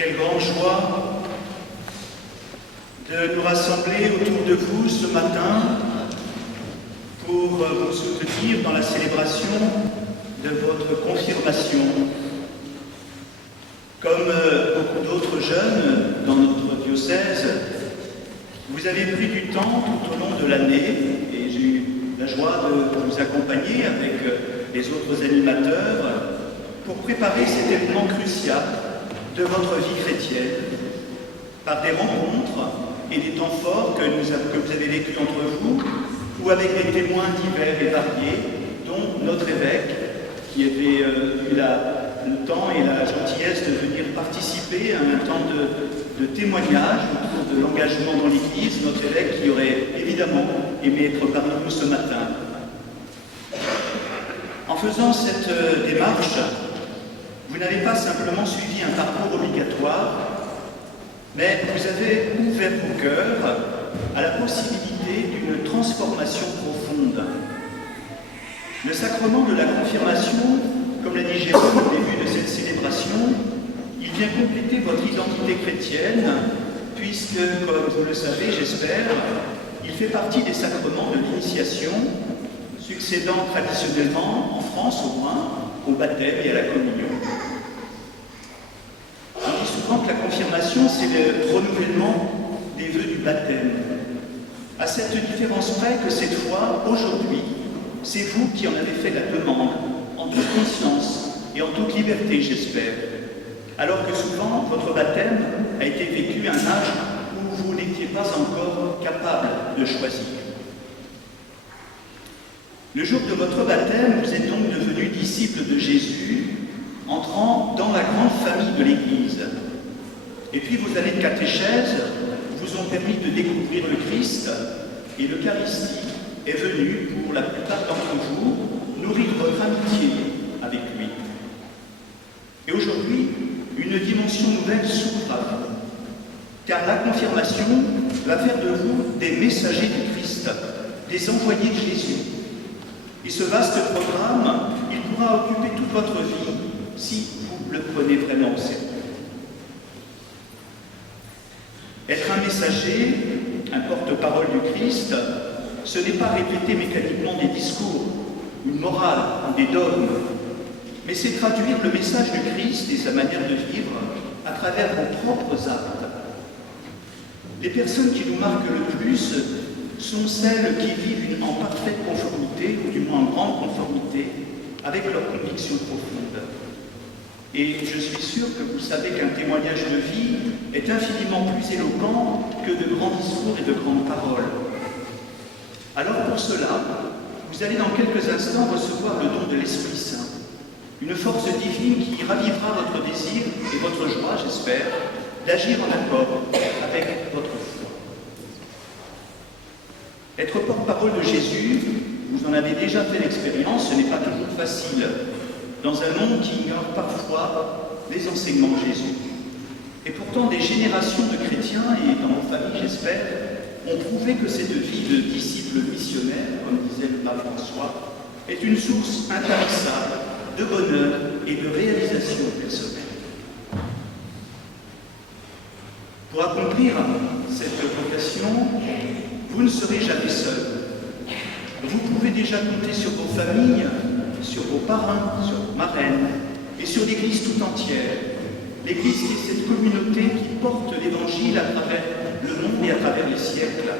Quelle grande joie de nous rassembler autour de vous ce matin pour vous soutenir dans la célébration de votre confirmation. Comme beaucoup d'autres jeunes dans notre diocèse, vous avez pris du temps tout au long de l'année et j'ai eu la joie de vous accompagner avec les autres animateurs pour préparer cet événement crucial de votre vie chrétienne par des rencontres et des temps forts que vous avez vécus entre vous ou avec des témoins divers et variés, dont notre évêque qui avait eu le temps et la gentillesse de venir participer à un temps de témoignage autour de l'engagement dans l'Église, notre évêque qui aurait évidemment aimé être parmi nous ce matin. En faisant cette démarche, vous n'avez pas simplement suivi un parcours obligatoire, mais vous avez ouvert vos cœurs à la possibilité d'une transformation profonde. Le sacrement de la confirmation, comme l'a dit Jérôme au début de cette célébration, il vient compléter votre identité chrétienne, puisque, comme vous le savez, j'espère, il fait partie des sacrements de l'initiation, succédant traditionnellement, en France au moins, au baptême et à la communion. On dit souvent que la confirmation, c'est le renouvellement des vœux du baptême. À cette différence près que cette fois, aujourd'hui, c'est vous qui en avez fait la demande, en toute conscience et en toute liberté, j'espère. Alors que souvent, votre baptême a été vécu à un âge où vous n'étiez pas encore capable de choisir. Le jour de votre baptême, vous êtes donc devenus disciples de Jésus, entrant dans la grande famille de l'Église. Et puis vos années de catéchèse vous ont permis de découvrir le Christ, et l'Eucharistie est venue, pour la plupart d'entre vous, nourrir votre amitié avec lui. Et aujourd'hui, une dimension nouvelle s'ouvre à vous, car la confirmation va faire de vous des messagers du Christ, des envoyés de Jésus. Et ce vaste programme, il pourra occuper toute votre vie si vous le prenez vraiment au sérieux. Être un messager, un porte-parole du Christ, ce n'est pas répéter mécaniquement des discours, une morale ou des dogmes, mais c'est traduire le message du Christ et sa manière de vivre à travers vos propres actes. Les personnes qui nous marquent le plus sont celles qui vivent en parfaite conformité, ou du moins en grande conformité, avec leurs convictions profondes. Et je suis sûr que vous savez qu'un témoignage de vie est infiniment plus éloquent que de grands discours et de grandes paroles. Alors pour cela, vous allez dans quelques instants recevoir le don de l'Esprit Saint, une force divine qui ravivera votre désir et votre joie, j'espère, d'agir en accord avec votre foi. Être porte-parole de Jésus, vous en avez déjà fait l'expérience, ce n'est pas toujours facile, dans un monde qui ignore parfois les enseignements de Jésus. Et pourtant, des générations de chrétiens, et dans vos familles, j'espère, ont prouvé que cette vie de disciple missionnaire, comme disait le pape François, est une source intarissable de bonheur et de réalisation personnelle. Pour accomplir cette vocation, vous ne serez jamais seul. Vous pouvez déjà compter sur vos familles, sur vos parrains, sur vos marraines, et sur l'Église tout entière. L'Église qui est cette communauté qui porte l'Évangile à travers le monde et à travers les siècles.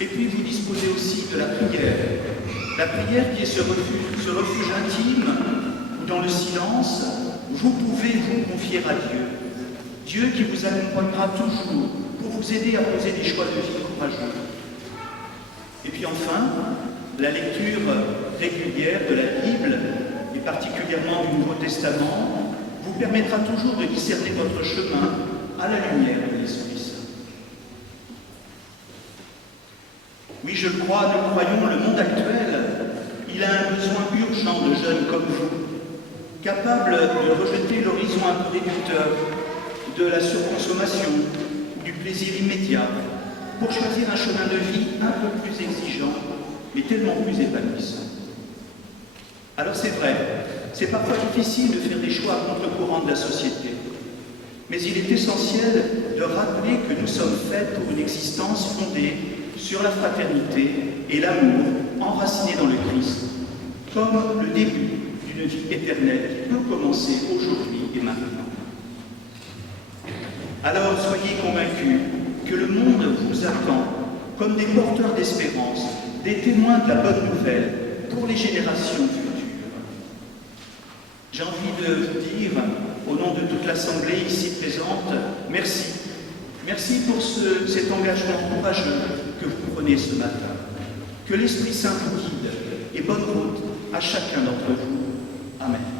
Et puis vous disposez aussi de la prière qui est ce refuge intime, où dans le silence, vous pouvez vous confier à Dieu. Dieu qui vous accompagnera toujours pour vous aider à poser des choix de vie courageux. Et puis enfin, la lecture régulière de la Bible, et particulièrement du Nouveau Testament, vous permettra toujours de discerner votre chemin à la lumière de l'Esprit Saint. Oui, je le crois, nous croyons, le monde actuel, il a un besoin urgent de jeunes comme vous, capables de rejeter l'horizon un peu réducteur de la surconsommation, du plaisir immédiat, pour choisir un chemin de vie un peu plus exigeant, mais tellement plus épanouissant. Alors c'est vrai, c'est parfois difficile de faire des choix à contre-courant de la société. Mais il est essentiel de rappeler que nous sommes faits pour une existence fondée sur la fraternité et l'amour enracinés dans le Christ, comme le début d'une vie éternelle qui peut commencer aujourd'hui et maintenant. Alors soyez convaincus que le monde vous attend comme des porteurs d'espérance, des témoins de la bonne nouvelle pour les générations futures. J'ai envie de vous dire, au nom de toute l'Assemblée ici présente, merci. Merci pour cet engagement courageux que vous prenez ce matin. Que l'Esprit Saint vous guide et bonne route à chacun d'entre vous. Amen.